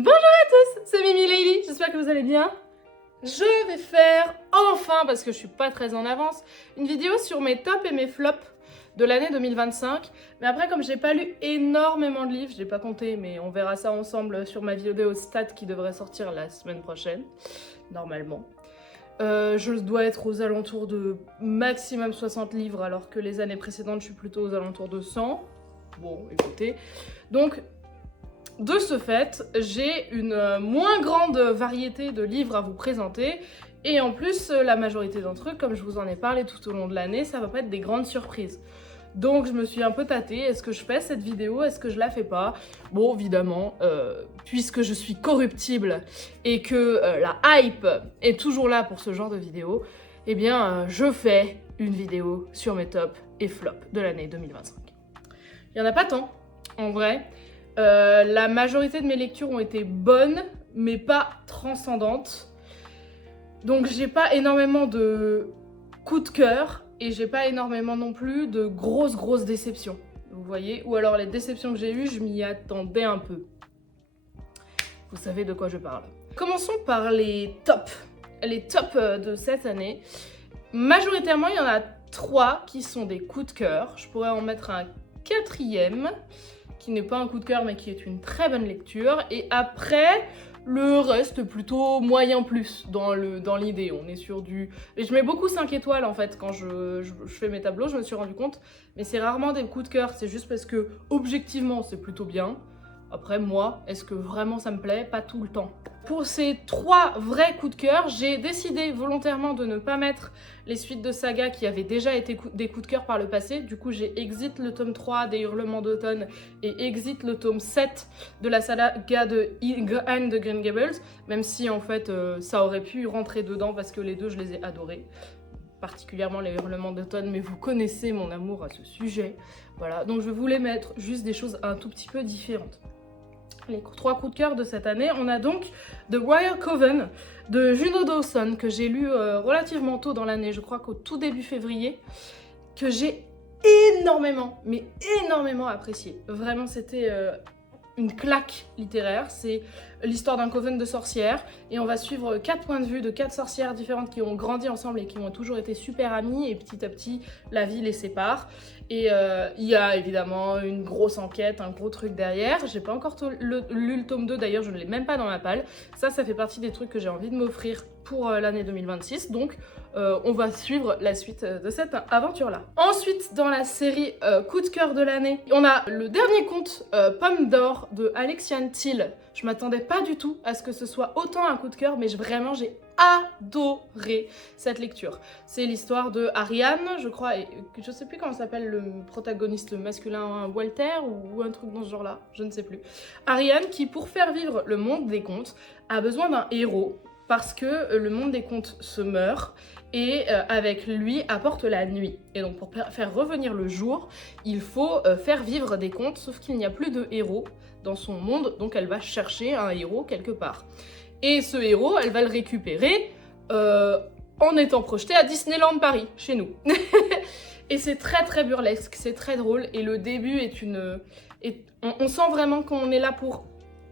Bonjour à tous, c'est Mimi Lady, j'espère que vous allez bien. Je vais faire enfin, parce que je suis pas très en avance, une vidéo sur mes tops et mes flops de l'année 2025. Mais après, comme j'ai pas lu énormément de livres, je l'ai pas compté, mais on verra ça ensemble sur ma vidéo stat qui devrait sortir la semaine prochaine, normalement. Je dois être aux alentours de maximum 60 livres, alors que les années précédentes, je suis plutôt aux alentours de 100. Bon, écoutez. Donc, de ce fait, j'ai une moins grande variété de livres à vous présenter. Et en plus, la majorité d'entre eux, comme je vous en ai parlé tout au long de l'année, ça va pas être des grandes surprises. Donc je me suis un peu tâtée, est-ce que je fais cette vidéo, est-ce que je la fais pas? Bon, évidemment, puisque je suis corruptible et que la hype est toujours là pour ce genre de vidéo, eh bien je fais une vidéo sur mes tops et flops de l'année 2025. Il y en a pas tant, en vrai. La majorité de mes lectures ont été bonnes, mais pas transcendantes. Donc j'ai pas énormément de coups de cœur et j'ai pas énormément non plus de grosses déceptions. Vous voyez? Ou alors les déceptions que j'ai eues, je m'y attendais un peu. Vous savez de quoi je parle. Commençons par les tops. Les tops de cette année. Majoritairement, il y en a 3 qui sont des coups de cœur. Je pourrais en mettre un 4e. Qui n'est pas un coup de cœur mais qui est une très bonne lecture. Et après, le reste plutôt moyen plus dans l'idée. On est sur du... Et je mets beaucoup 5 étoiles en fait quand je fais mes tableaux, je me suis rendu compte. Mais c'est rarement des coups de cœur, c'est juste parce que objectivement c'est plutôt bien. Après moi, est-ce que vraiment ça me plaît? Pas tout le temps. Pour ces 3 vrais coups de cœur, j'ai décidé volontairement de ne pas mettre les suites de saga qui avaient déjà été des coups de cœur par le passé. Du coup, j'ai exit le tome 3 des Hurlements d'automne et exit le tome 7 de la saga de Anne de Green Gables, même si en fait ça aurait pu rentrer dedans parce que les deux, je les ai adorés. Particulièrement les Hurlements d'automne, mais vous connaissez mon amour à ce sujet. Voilà, donc je voulais mettre juste des choses un tout petit peu différentes. Les 3 coups de cœur de cette année, on a donc The Royal Coven de Juno Dawson, que j'ai lu relativement tôt dans l'année, je crois qu'au tout début février, que j'ai énormément, mais énormément apprécié. Vraiment, c'était une claque littéraire. C'est l'histoire d'un coven de sorcières et on va suivre 4 points de vue de 4 sorcières différentes qui ont grandi ensemble et qui ont toujours été super amies, et petit à petit la vie les sépare. Et il y a évidemment une grosse enquête, un gros truc derrière. J'ai pas encore lu le tome 2, d'ailleurs je ne l'ai même pas dans ma palle. Ça fait partie des trucs que j'ai envie de m'offrir pour l'année 2026, donc on va suivre la suite de cette aventure-là. Ensuite, dans la série coup de cœur de l'année, on a le dernier conte Pomme d'or de Alexiane Thiel. Je m'attendais pas du tout à ce que ce soit autant un coup de cœur, mais vraiment j'ai adoré cette lecture. C'est l'histoire de Ariane, je crois, et je sais plus comment s'appelle le protagoniste masculin, Walter ou un truc dans ce genre-là, je ne sais plus. Ariane qui, pour faire vivre le monde des contes, a besoin d'un héros parce que le monde des contes se meurt et avec lui apporte la nuit. Et donc pour faire revenir le jour, il faut faire vivre des contes, sauf qu'il n'y a plus de héros dans son monde, donc elle va chercher un héros quelque part. Et ce héros, elle va le récupérer en étant projeté à Disneyland Paris, chez nous. Et c'est très burlesque, c'est très drôle, et le début est une... on sent vraiment qu'on est là pour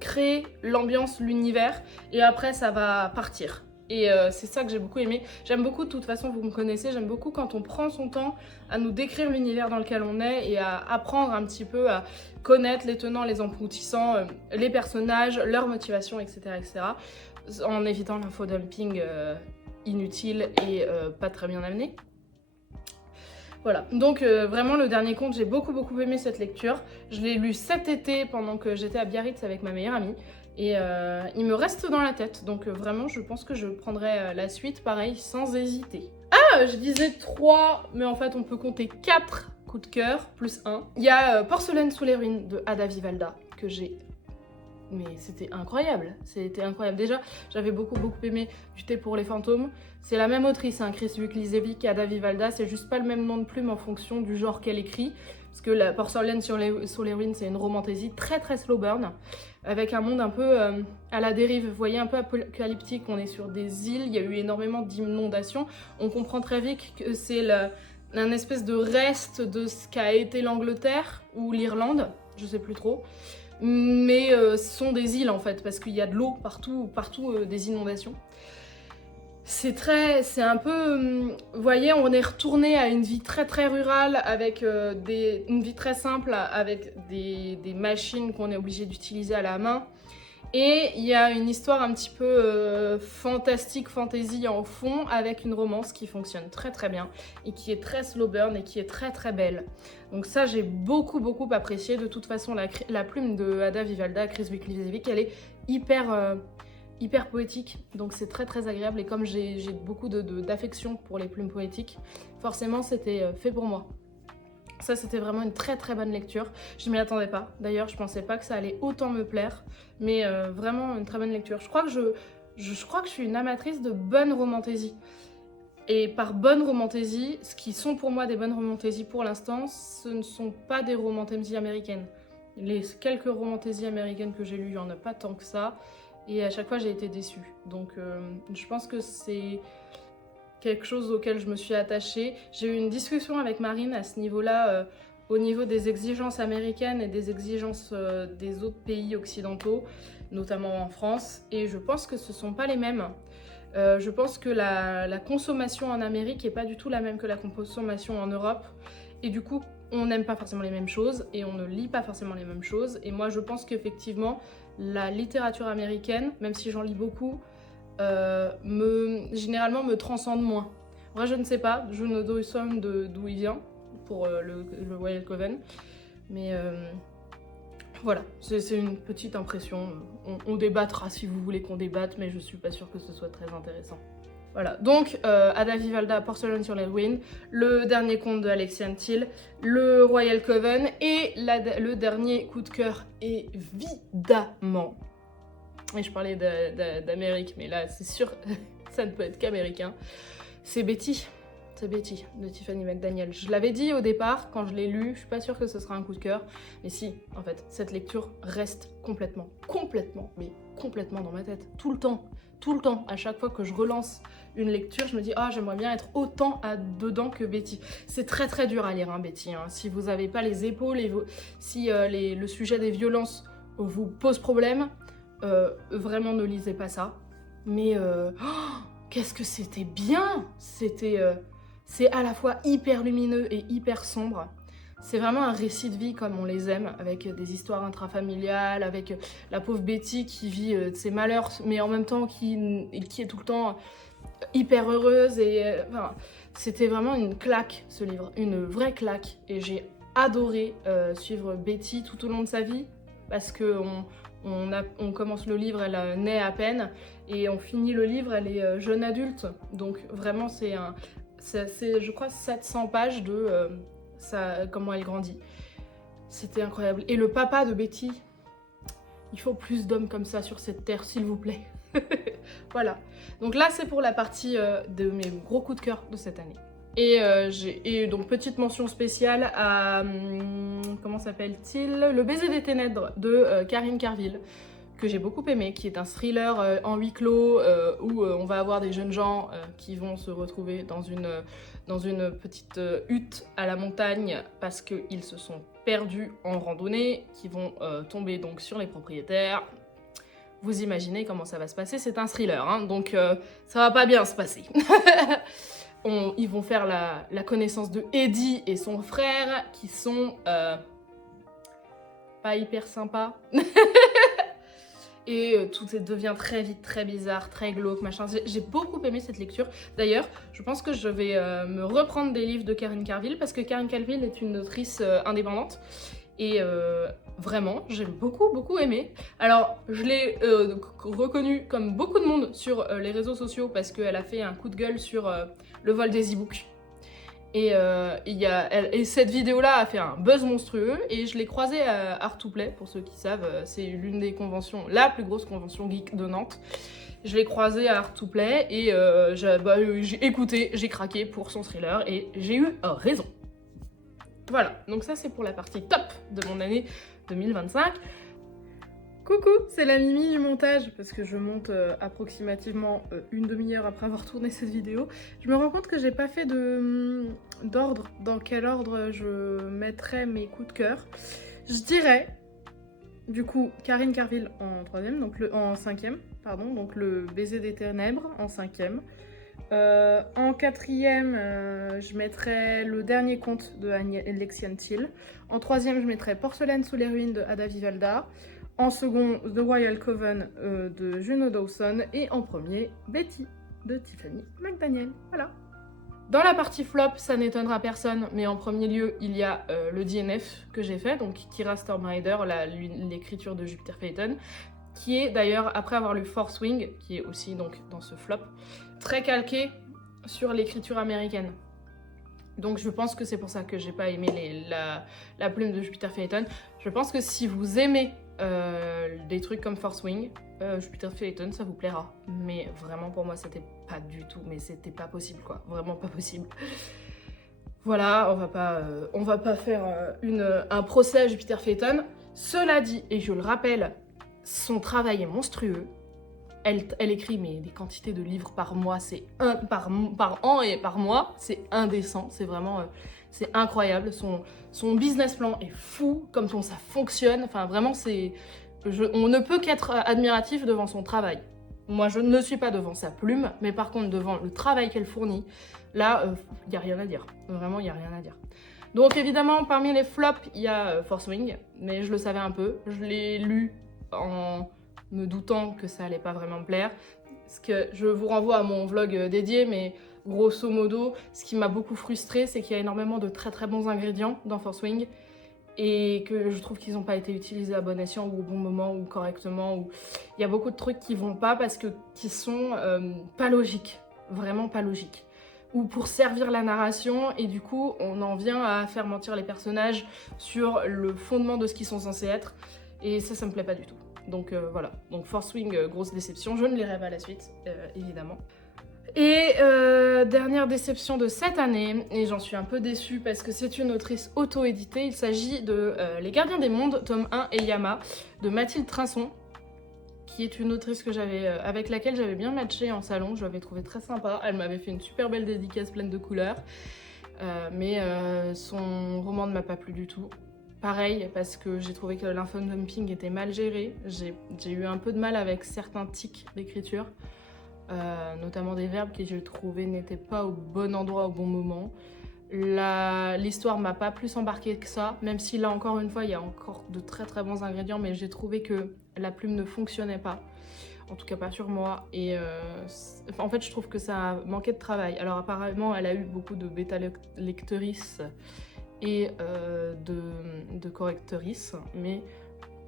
créer l'ambiance, l'univers, et après ça va partir. Et c'est ça que j'ai beaucoup aimé. J'aime beaucoup, de toute façon, vous me connaissez, j'aime beaucoup quand on prend son temps à nous décrire l'univers dans lequel on est et à apprendre un petit peu à connaître les tenants, les aboutissants, les personnages, leurs motivations, etc. En évitant l'infodumping inutile et pas très bien amené. Voilà, donc vraiment le dernier conte, j'ai beaucoup aimé cette lecture. Je l'ai lu cet été pendant que j'étais à Biarritz avec ma meilleure amie. Et il me reste dans la tête, donc vraiment je pense que je prendrai la suite pareil sans hésiter. Ah, je disais 3, mais en fait on peut compter 4 coups de cœur, plus 1. Il y a Porcelaine sous les ruines de Ada Vivalda, que j'ai... Mais c'était incroyable, Déjà, j'avais beaucoup aimé Du thé pour les fantômes. C'est la même autrice, hein, Chris Wiklizevic et Ada Vivalda, c'est juste pas le même nom de plume en fonction du genre qu'elle écrit. Parce que la Porcelaine sur les ruines, c'est une romantésie très slow burn, avec un monde un peu à la dérive, vous voyez, un peu apocalyptique. On est sur des îles, il y a eu énormément d'inondations. On comprend très vite que c'est un espèce de reste de ce qu'a été l'Angleterre ou l'Irlande, je sais plus trop. mais ce sont des îles en fait, parce qu'il y a de l'eau partout, des inondations. C'est un peu, vous voyez, on est retourné à une vie très très rurale, avec une vie très simple, avec des machines qu'on est obligé d'utiliser à la main. Et il y a une histoire un petit peu fantastique, fantasy en fond, avec une romance qui fonctionne très très bien, et qui est très slow burn, et qui est très très belle. Donc ça, j'ai beaucoup apprécié. De toute façon, la plume de Ada Vivalda, Chris Wiklevic, elle est hyper poétique, donc c'est très très agréable, et comme j'ai beaucoup d'affection pour les plumes poétiques, forcément c'était fait pour moi. Ça, c'était vraiment une très très bonne lecture. Je m'y attendais pas. D'ailleurs, je pensais pas que ça allait autant me plaire, mais vraiment une très bonne lecture. Je crois que je suis une amatrice de bonne romantaisie. Et par bonne romantaisie, ce qui sont pour moi des bonnes romantaisies pour l'instant, ce ne sont pas des romantaisies américaines. Les quelques romantaisies américaines que j'ai lues, il n'y en a pas tant que ça. Et à chaque fois, j'ai été déçue. Donc, je pense que c'est quelque chose auquel je me suis attachée. J'ai eu une discussion avec Marine à ce niveau-là, au niveau des exigences américaines et des exigences des autres pays occidentaux, notamment en France. Et je pense que ce ne sont pas les mêmes. Je pense que la consommation en Amérique n'est pas du tout la même que la consommation en Europe. Et du coup, on n'aime pas forcément les mêmes choses et on ne lit pas forcément les mêmes choses. Et moi, je pense qu'effectivement, la littérature américaine, même si j'en lis beaucoup, généralement me transcende moins. En vrai, je ne sais pas, je ne dois somme d'où il vient pour le Royal Coven. Mais voilà, c'est une petite impression. On débattra si vous voulez qu'on débatte, mais je suis pas sûre que ce soit très intéressant. Voilà, donc Ada Vivalda, Porcelaine sur les ruines, le dernier conte de Alexiane Thiel, le Royal Coven, et le dernier coup de cœur, évidemment. Et je parlais d'Amérique, mais là c'est sûr, ça ne peut être qu'américain. C'est Betty. C'est Betty, de Tiffany McDaniel. Je l'avais dit au départ, quand je l'ai lu, je suis pas sûre que ce sera un coup de cœur. Mais si, en fait, cette lecture reste complètement dans ma tête. Tout le temps. À chaque fois que je relance une lecture, je me dis « Ah, j'aimerais bien être autant dedans que Betty ». C'est très très dur à lire, hein, Betty. Hein. Si vous n'avez pas les épaules, si le sujet des violences vous pose problème, vraiment ne lisez pas ça. Mais qu'est-ce que c'était bien! C'est à la fois hyper lumineux et hyper sombre. C'est vraiment un récit de vie comme on les aime, avec des histoires intrafamiliales, avec la pauvre Betty qui vit ses malheurs, mais en même temps qui est tout le temps hyper heureuse. Et c'était vraiment une claque, ce livre, une vraie claque. Et j'ai adoré suivre Betty tout au long de sa vie, parce que on commence le livre, elle naît à peine, et on finit le livre, elle est jeune adulte. Donc vraiment, c'est je crois 700 pages de comment elle grandit. C'était incroyable. Et le papa de Betty, il faut plus d'hommes comme ça sur cette terre, s'il vous plaît. Voilà. Donc là, c'est pour la partie de mes gros coups de cœur de cette année. Et donc petite mention spéciale à, comment s'appelle-t-il, Le baiser des ténèbres de Karine Carville, que j'ai beaucoup aimé, qui est un thriller en huis clos où on va avoir des jeunes gens qui vont se retrouver dans une petite hutte à la montagne parce qu'ils se sont perdus en randonnée, qui vont tomber donc sur les propriétaires. Vous imaginez comment ça va se passer, c'est un thriller, hein, donc ça va pas bien se passer. Ils vont faire la connaissance de Eddie et son frère, qui sont pas hyper sympas. Et tout devient très vite très bizarre, très glauque, machin. J'ai beaucoup aimé cette lecture. D'ailleurs, je pense que je vais me reprendre des livres de Karine Carville, parce que Karine Carville est une autrice indépendante. Et vraiment, j'ai beaucoup aimé. Alors, je l'ai reconnue comme beaucoup de monde sur les réseaux sociaux, parce qu'elle a fait un coup de gueule sur le vol des e-books. Et cette vidéo-là a fait un buzz monstrueux, et je l'ai croisée à Art to Play, pour ceux qui savent, c'est l'une des conventions, la plus grosse convention geek de Nantes. Je l'ai croisée à Art to Play, et j'ai écouté, j'ai craqué pour son thriller, et j'ai eu raison. Voilà, donc ça c'est pour la partie top de mon année 2025. Coucou, c'est la Mimi du montage, parce que je monte approximativement une demi-heure après avoir tourné cette vidéo. Je me rends compte que j'ai pas fait d'ordre, dans quel ordre je mettrais mes coups de cœur. Je dirais Du coup, Karine Carville en troisième, donc en cinquième, pardon, donc le baiser des ténèbres en cinquième. En quatrième, je mettrais le dernier conte de Alexian Thiel. En troisième, je mettrais Porcelaine sous les ruines de Ada Vivalda. En second, The Royal Coven de Juno Dawson. Et en premier, Betty de Tiffany McDaniel. Voilà. Dans la partie flop, ça n'étonnera personne, mais en premier lieu, il y a le DNF que j'ai fait, donc Kira Storm Rider, l'écriture de Jupiter Phaeton, qui est d'ailleurs, après avoir lu Force Wing, qui est aussi donc dans ce flop, très calqué sur l'écriture américaine. Donc je pense que c'est pour ça que j'ai pas aimé la plume de Jupiter Phaeton. Je pense que si vous aimez des trucs comme Force Wing, Jupiter Phaeton, ça vous plaira. Mais vraiment pour moi c'était pas du tout, mais c'était pas possible quoi, vraiment pas possible. Voilà, on va pas faire un procès à Jupiter Phaeton. Cela dit, et je le rappelle, son travail est monstrueux. Elle écrit mais des quantités de livres par mois, c'est par an et par mois, c'est indécent, c'est vraiment c'est incroyable. Son business plan est fou, comme ça fonctionne. Enfin vraiment on ne peut qu'être admiratif devant son travail. Moi je ne suis pas devant sa plume, mais par contre devant le travail qu'elle fournit, là il n'y a rien à dire. Vraiment il n'y a rien à dire. Donc évidemment parmi les flops il y a Force Wing, mais je le savais un peu, je l'ai lu en me doutant que ça allait pas vraiment me plaire. Parce que je vous renvoie à mon vlog dédié, mais grosso modo, ce qui m'a beaucoup frustrée, c'est qu'il y a énormément de très très bons ingrédients dans Force Wing et que je trouve qu'ils n'ont pas été utilisés à bon escient ou au bon moment ou correctement. Ou... Il y a beaucoup de trucs qui vont pas parce que qui sont pas logiques, vraiment pas logiques. Ou pour servir la narration et du coup on en vient à faire mentir les personnages sur le fondement de ce qu'ils sont censés être et ça me plaît pas du tout. Donc voilà, donc Force Wing, grosse déception, je ne lirai pas la suite, évidemment. Et dernière déception de cette année, et j'en suis un peu déçue parce que c'est une autrice auto-éditée, il s'agit de Les Gardiens des Mondes, tome 1 et Yama, de Mathilde Trinçon, qui est une autrice avec laquelle j'avais bien matché en salon, je l'avais trouvée très sympa, elle m'avait fait une super belle dédicace pleine de couleurs, mais son roman ne m'a pas plu du tout. Pareil, parce que j'ai trouvé que l'infodumping était mal géré. J'ai eu un peu de mal avec certains tics d'écriture, notamment des verbes que je trouvais n'étaient pas au bon endroit au bon moment. L'histoire m'a pas plus embarquée que ça, même si là encore une fois il y a encore de très très bons ingrédients, mais j'ai trouvé que la plume ne fonctionnait pas. En tout cas pas sur moi, et en fait je trouve que ça manquait de travail. Alors apparemment elle a eu beaucoup de bêta-lectrices et de correctrices, mais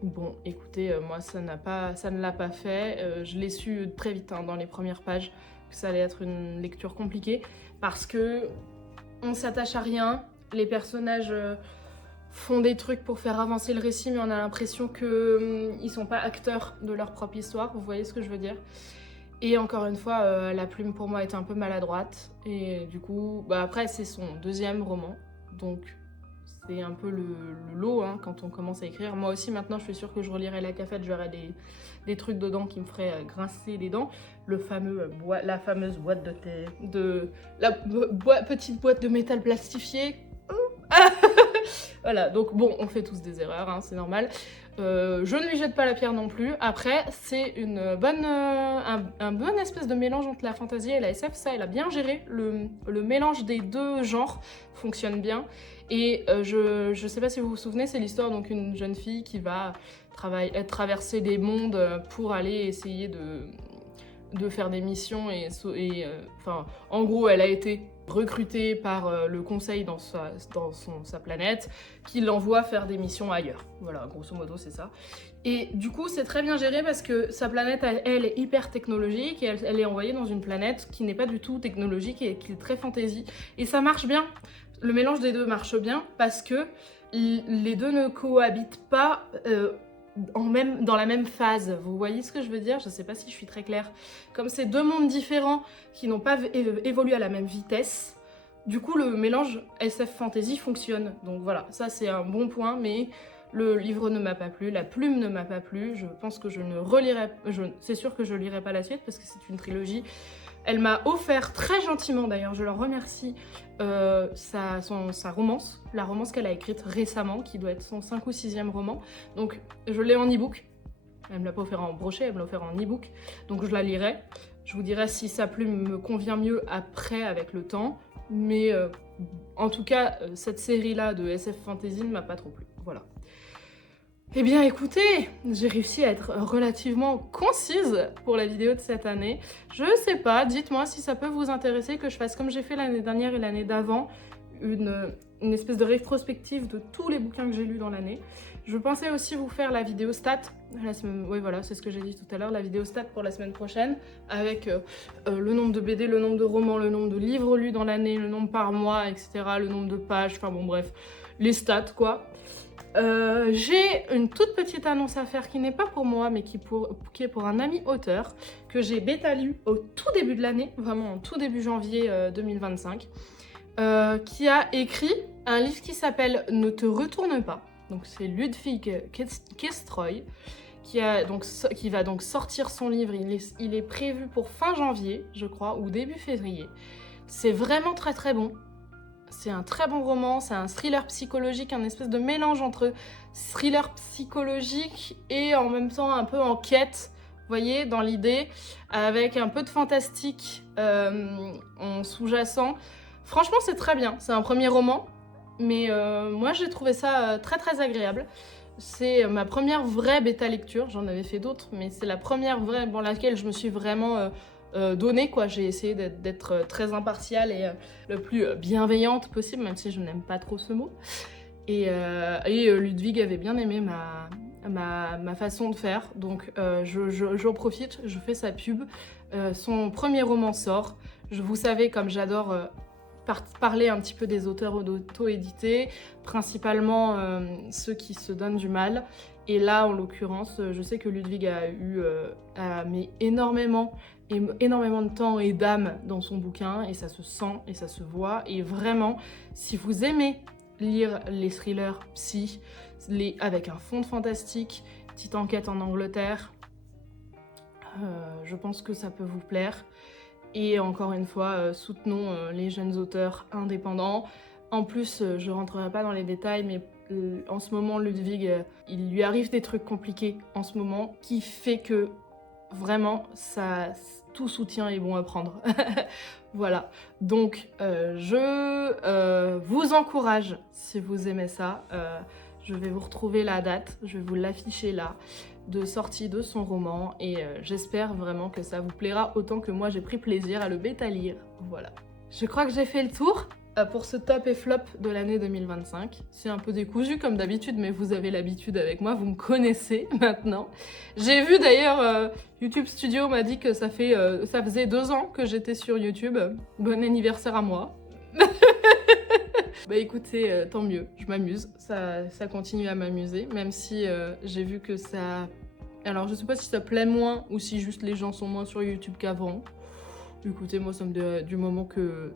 bon écoutez, moi ça ne l'a pas fait. Je l'ai su très vite dans les premières pages que ça allait être une lecture compliquée parce que on s'attache à rien, les personnages font des trucs pour faire avancer le récit, mais on a l'impression qu'ils sont pas acteurs de leur propre histoire, vous voyez ce que je veux dire. Et encore une fois, la plume pour moi était un peu maladroite, et du coup, après c'est son deuxième roman, donc c'est un peu le lot hein, quand on commence à écrire. Moi aussi maintenant je suis sûre que je relirai La Cafette, j'aurai des trucs dedans qui me feraient grincer les dents. La fameuse boîte de thé, petite boîte de métal plastifié. Voilà, donc bon, on fait tous des erreurs, hein, c'est normal. Je ne lui jette pas la pierre non plus. Après, c'est un bon espèce de mélange entre la fantasy et la SF. Ça, elle a bien géré. Le mélange des deux genres fonctionne bien. Et je sais pas si vous vous souvenez, c'est l'histoire d'une jeune fille qui va traverser des mondes pour aller essayer de faire des missions. En gros, elle a été recrutée par le conseil dans sa planète, qui l'envoie faire des missions ailleurs. Voilà, grosso modo, c'est ça. Et du coup, c'est très bien géré parce que sa planète, elle est hyper technologique et elle est envoyée dans une planète qui n'est pas du tout technologique et qui est très fantasy. Et ça marche bien. Le mélange des deux marche bien parce que les deux ne cohabitent pas dans la même phase. Vous voyez ce que je veux dire? Je sais pas si je suis très claire. Comme c'est deux mondes différents qui n'ont pas évolué à la même vitesse, du coup le mélange SF fantasy fonctionne. Donc voilà, ça c'est un bon point, mais le livre ne m'a pas plu, la plume ne m'a pas plu. Je pense que je ne relirai, c'est sûr que je lirai pas la suite parce que c'est une trilogie. Elle m'a offert très gentiment, d'ailleurs, je leur remercie, sa romance, la romance qu'elle a écrite récemment, qui doit être son 5 ou 6e roman. Donc je l'ai en e-book. Elle me l'a pas offert en brochet, elle me l'a offert en e-book. Donc je la lirai. Je vous dirai si sa plume me convient mieux après, avec le temps. Mais en tout cas, cette série-là de SF Fantasy ne m'a pas trop plu. Voilà. Eh bien écoutez, j'ai réussi à être relativement concise pour la vidéo de cette année. Je sais pas, dites-moi si ça peut vous intéresser que je fasse comme j'ai fait l'année dernière et l'année d'avant, une espèce de rétrospective de tous les bouquins que j'ai lus dans l'année. Je pensais aussi vous faire la vidéo stat, oui voilà, c'est ce que j'ai dit tout à l'heure, la vidéo stat pour la semaine prochaine, avec le nombre de BD, le nombre de romans, le nombre de livres lus dans l'année, le nombre par mois, etc., le nombre de pages, enfin bon bref, les stats quoi. J'ai une toute petite annonce à faire qui n'est pas pour moi mais qui est pour un ami auteur que j'ai bêta lu au tout début de l'année, vraiment en tout début janvier 2025, qui a écrit un livre qui s'appelle Ne te retourne pas. Donc c'est Ludwig Kestroy qui va donc sortir son livre. Il est prévu pour fin janvier, je crois, ou début février. C'est vraiment très très bon. C'est un très bon roman, c'est un thriller psychologique, un espèce de mélange entre thriller psychologique et en même temps un peu enquête, vous voyez, dans l'idée, avec un peu de fantastique en sous-jacent. Franchement, c'est très bien, c'est un premier roman, mais moi j'ai trouvé ça très très agréable. C'est ma première vraie bêta lecture, j'en avais fait d'autres, mais c'est la première vraie pour laquelle je me suis vraiment... donnée quoi, j'ai essayé d'être très impartiale et le plus bienveillante possible, même si je n'aime pas trop ce mot. Et Ludwig avait bien aimé ma façon de faire, donc j'en profite, je fais sa pub. Son premier roman sort, vous savez comme j'adore parler un petit peu des auteurs auto-édités, principalement ceux qui se donnent du mal. Et là, en l'occurrence, je sais que Ludwig a mis énormément de temps et d'âme dans son bouquin, et ça se sent et ça se voit. Et vraiment, si vous aimez lire les thrillers psy, avec un fond de fantastique, petite enquête en Angleterre, je pense que ça peut vous plaire. Et encore une fois, soutenons les jeunes auteurs indépendants. En plus, je rentrerai pas dans les détails, mais en ce moment, Ludwig, il lui arrive des trucs compliqués en ce moment, qui fait que vraiment, tout soutien est bon à prendre. Voilà. Donc, je vous encourage, si vous aimez ça, je vais vous retrouver la date, je vais vous l'afficher là, de sortie de son roman, et j'espère vraiment que ça vous plaira autant que moi j'ai pris plaisir à le bêta-lire. Voilà. Je crois que j'ai fait le tour pour ce top et flop de l'année 2025. C'est un peu décousu comme d'habitude, mais vous avez l'habitude avec moi, vous me connaissez maintenant. J'ai vu d'ailleurs, YouTube Studio m'a dit que ça faisait 2 ans que j'étais sur YouTube. Bon anniversaire à moi. Bah écoutez, tant mieux, je m'amuse, ça continue à m'amuser, même si j'ai vu que ça... Alors je sais pas si ça plaît moins ou si juste les gens sont moins sur YouTube qu'avant. Écoutez, moi ça me du moment que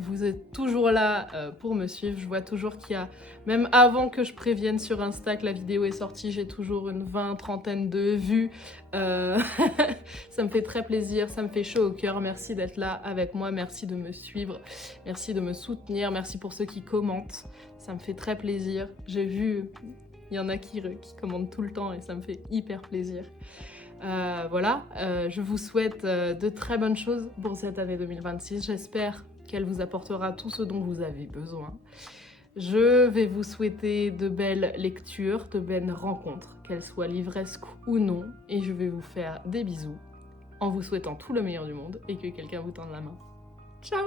vous êtes toujours là pour me suivre, je vois toujours qu'il y a, même avant que je prévienne sur Insta que la vidéo est sortie, j'ai toujours une 20-30aine de vues. Ça me fait très plaisir, ça me fait chaud au cœur. Merci d'être là avec moi, merci de me suivre, merci de me soutenir, merci pour ceux qui commentent, ça me fait très plaisir. J'ai vu, il y en a qui commentent tout le temps et ça me fait hyper plaisir. Voilà, je vous souhaite de très bonnes choses pour cette année 2026. J'espère qu'elle vous apportera tout ce dont vous avez besoin. Je vais vous souhaiter de belles lectures, de belles rencontres, qu'elles soient livresques ou non. Et je vais vous faire des bisous en vous souhaitant tout le meilleur du monde et que quelqu'un vous tende la main. Ciao!